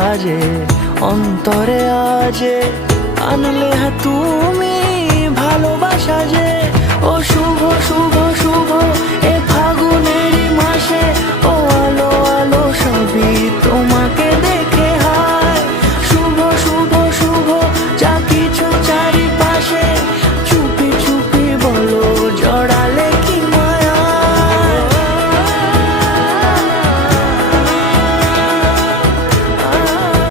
সাজে অন্তরে আজে আনলে তুমি ভালোবাসা যে ও শুভ শুভ